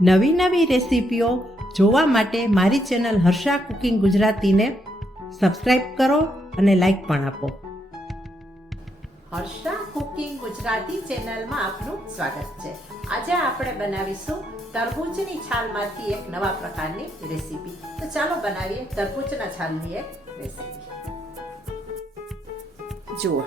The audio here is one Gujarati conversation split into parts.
નવી નવી રેસીપીઓ જોવા માટે મારી ચેનલ હર્ષા કુકિંગ ગુજરાતીને સબસ્ક્રાઈબ કરો અને લાઈક પણ આપો. હર્ષા કુકિંગ ગુજરાતી ચેનલમાં આપનું સ્વાગત છે. આજે આપણે બનાવીશું તરબૂચની છાલમાંથી એક નવા પ્રકારની રેસીપી. તો ચાલો બનાવીએ તરબૂચના છાલની એક રેસીપી. જુઓ,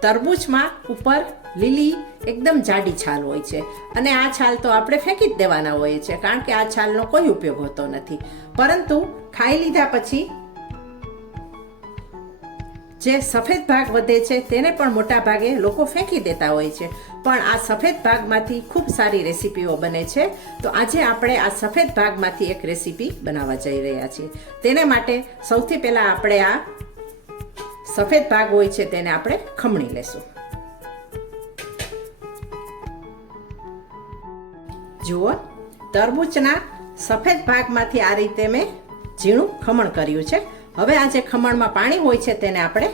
તરબૂચમાં ઉપર લીલી એકદમ જાડી છાલ હોય છે અને આ છાલ તો આપણે ફેંકી જ દેવાના હોય છે, કારણ કે આ છાલનો કોઈ ઉપયોગ હોતો નથી. પરંતુ ખાઈ લીધા પછી જે સફેદ ભાગ વધે છે તેને પણ મોટા ભાગે લોકો ફેંકી દેતા હોય છે, પણ આ સફેદ ભાગમાંથી ખૂબ સારી રેસીપીઓ બને છે. તો આજે આપણે આ સફેદ ભાગમાંથી એક રેસીપી બનાવવા જઈ રહ્યા છીએ. તેને માટે સૌથી પહેલાં આપણે આ સફેદ ભાગ હોય છે તેને આપણે ખમણી લેશું. જુઓ, તરબૂચના સફેદ ભાગમાંથી આ રીતે મેં ઝીણું ખમણ કર્યું છે. હવે આ જે ખમણમાં પાણી હોય છે તેને આપણે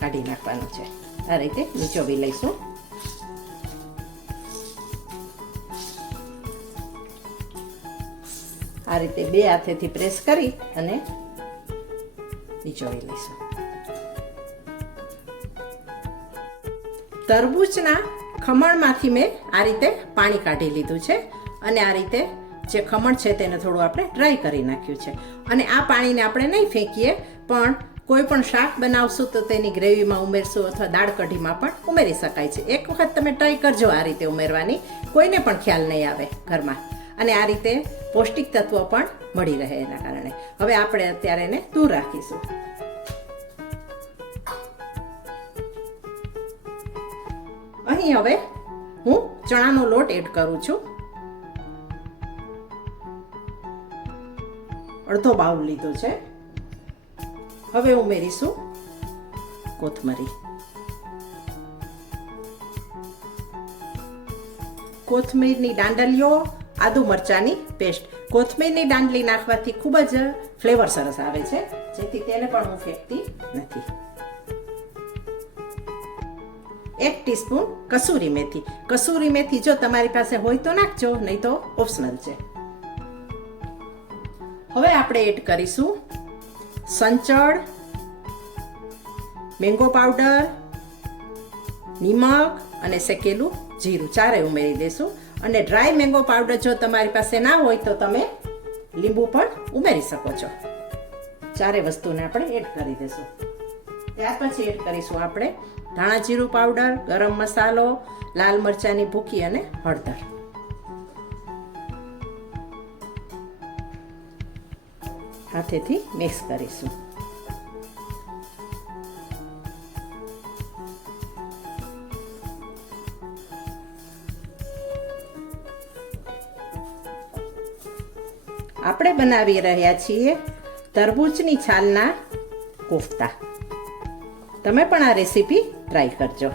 કાઢી નાખવાનું છે. આ રીતે નીચોવી લઈશું. આ રીતે બે હાથેથી પ્રેસ કરી અને નીચોવી લઈશું. તરબૂચના ખમણમાંથી મેં આ રીતે પાણી કાઢી લીધું છે અને આ રીતે જે ખમણ છે તેને થોડું આપણે ડ્રાય કરી નાખ્યું છે. અને આ પાણીને આપણે નહીં ફેંકીએ, પણ કોઈ પણ શાક બનાવશું તો તેની ગ્રેવીમાં ઉમેરશું અથવા દાળ કઢીમાં પણ ઉમેરી શકાય છે. એક વખત તમે ટ્રાય કરજો આ રીતે ઉમેરવાની, કોઈને પણ ખ્યાલ નહીં આવે ઘરમાં, અને આ રીતે પૌષ્ટિક તત્વો પણ મળી રહે એના કારણે. હવે આપણે અત્યારે એને દૂર રાખીશું. અહીં હવે હું ચણાનો લોટ એડ કરું છું. અડધો બાઉલ લીધો છે. હવે ઉમેરીશું કોથમરી. કોથમીરની દાંડલીઓ, આદુ મરચાની પેસ્ટ. કોથમીરની દાંડલી નાખવાથી ખૂબ જ ફ્લેવર સરસ આવે છે, જેથી તેને પણ હું ફેંકતી નથી. 1 ટીસ્પૂન કસૂરી મેથી. કસૂરી મેથી જો તમારી પાસે હોય તો નાખજો, નહીં તો ઓપ્શનલ છે. હવે આપણે એડ કરીશું સંચળ, મેંગો પાવડર, નિમક અને શેકેલું જીરું, ચારે ઉમેરી દેશું. અને ડ્રાય મેંગો પાવડર જો તમારી પાસે ના હોય તો તમે લીંબુ પણ ઉમેરી શકો છો. ચારે વસ્તુને આપણે એડ કરી દેશું. ત્યાર પછી એડ કરીશું આપણે ધાણા જીરું પાવડર, ગરમ મસાલો, લાલ મરચાંની ભૂકી અને હળદર. હાથેથી મિક્સ કરીશું. આપણે બનાવી રહ્યા છીએ તરબૂચની છાલના કોફતા. તમે પણ આ રેસીપી ટ્રાય કરજો.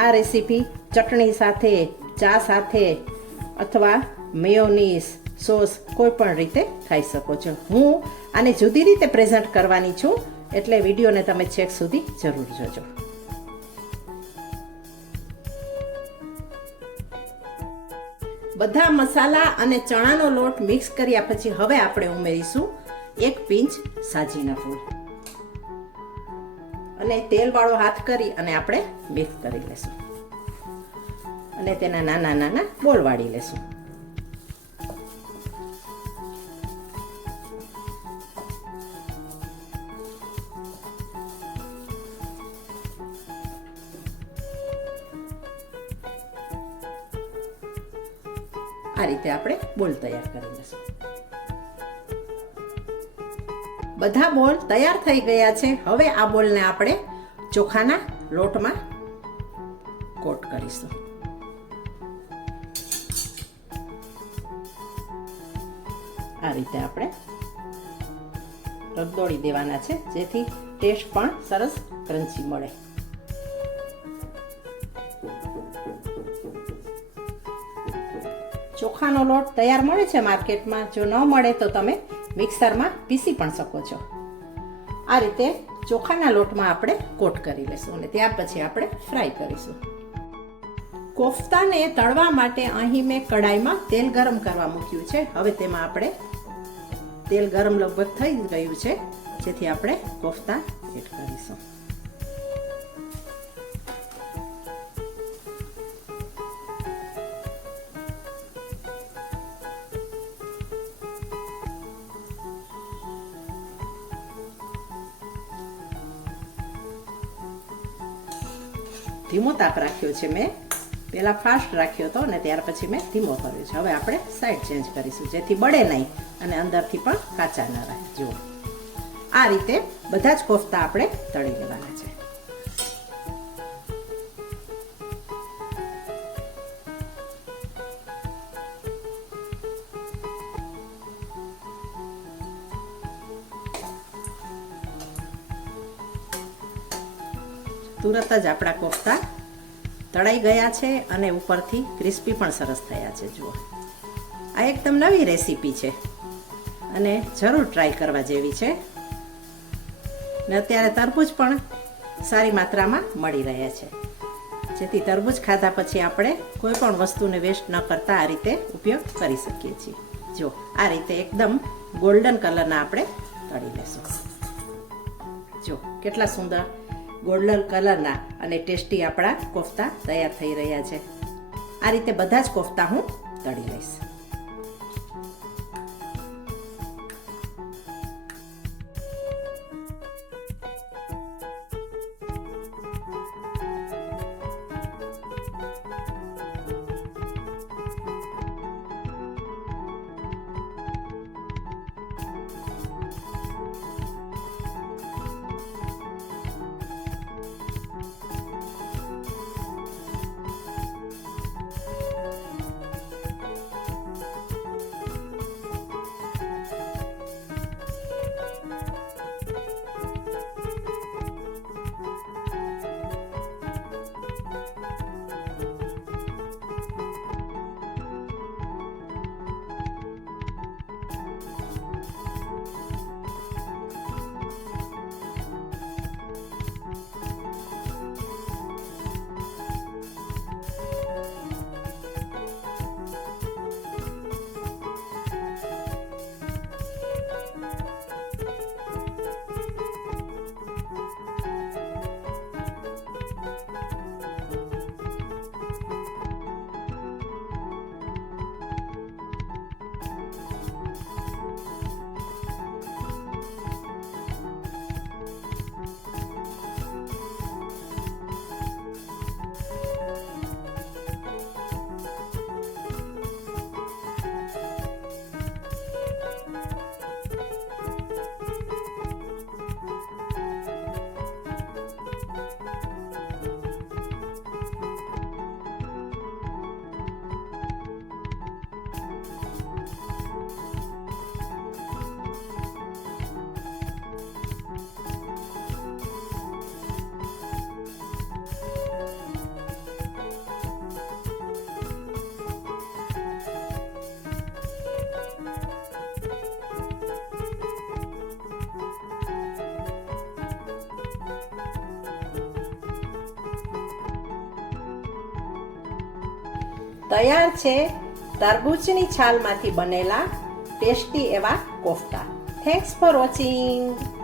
આ રેસીપી ચટણી સાથે, ચા સાથે અથવા મેયોનીઝ, સોસ કોઈ પણ રીતે ખાઈ શકો છો. હું આને જુદી રીતે પ્રેઝન્ટ કરવાની છું, એટલે વિડીયોને તમે છેક સુધી જરૂર જોજો. બધા મસાલા અને ચણાનો લોટ મિક્સ કર્યા પછી હવે આપણે ઉમેરીશું 1 પિંચ સાજીના ફૂલ અને તેલવાળો હાથ કરી અને આપણે મિક્સ કરી લેશું અને તેના નાના નાના બોલ વાળી લેશું. આ રીતે આપણે બોલ તૈયાર કરી લઈશું. બધા બોલ તૈયાર થઈ ગયા છે. હવે આ બોલને આપણે ચોખાના લોટમાં કોટ કરીશું. આ રીતે આપણે રગદોળી દેવાના છે, જેથી ટેસ્ટ પણ સરસ ક્રન્ચી મળે. ચોખાનો લોટ તૈયાર મળે છે માર્કેટમાં. જો ન મળે તો તમે મિક્સરમાં પીસી પણ શકો છો. આ રીતે ચોખાના લોટમાં આપણે કોટ કરી લઈશું અને ત્યાર પછી આપણે ફ્રાય કરીશું. કોફતાને તળવા માટે અહીં મેં કડાઈમાં તેલ ગરમ કરવા મૂક્યું છે. હવે તેમાં આપણે તેલ ગરમ લગભગ થઈ ગયું છે, જેથી આપણે કોફતા એડ કરીશું. ધીમો તાપ રાખ્યો છે મેં, પહેલાં ફાસ્ટ રાખ્યો હતો અને ત્યાર પછી મેં ધીમો કર્યો છે. હવે આપણે સાઈડ ચેન્જ કરીશું, જેથી બળે નહીં અને અંદરથી પણ કાચા ન રહે. જુઓ, આ રીતે બધા જ કોફતા આપણે તળી લેવાના છે. તુરત જ આપણા કોફતા તળાઈ ગયા છે અને ઉપરથી ક્રિસ્પી પણ સરસ થયા છે. જુઓ, આ એકદમ નવી રેસીપી છે અને જરૂર ટ્રાય કરવા જેવી છે. ને અત્યારે તરબૂચ પણ સારી માત્રામાં મળી રહ્યા છે, જેથી તરબૂચ ખાધા પછી આપણે કોઈ પણ વસ્તુને વેસ્ટ ન કરતા આ રીતે ઉપયોગ કરી શકીએ છીએ. જો આ રીતે એકદમ ગોલ્ડન કલરના આપણે તળી લેશું. જો કેટલા સુંદર ગોલ્ડન કલરના અને ટેસ્ટી આપણા કોફતા તૈયાર થઈ રહ્યા છે. આ રીતે બધા જ કોફતા હું તળી લઈશ. તૈયાર છે તરબૂચની છાલમાંથી બનેલા ટેસ્ટી એવા કોફતા. Thanks for watching.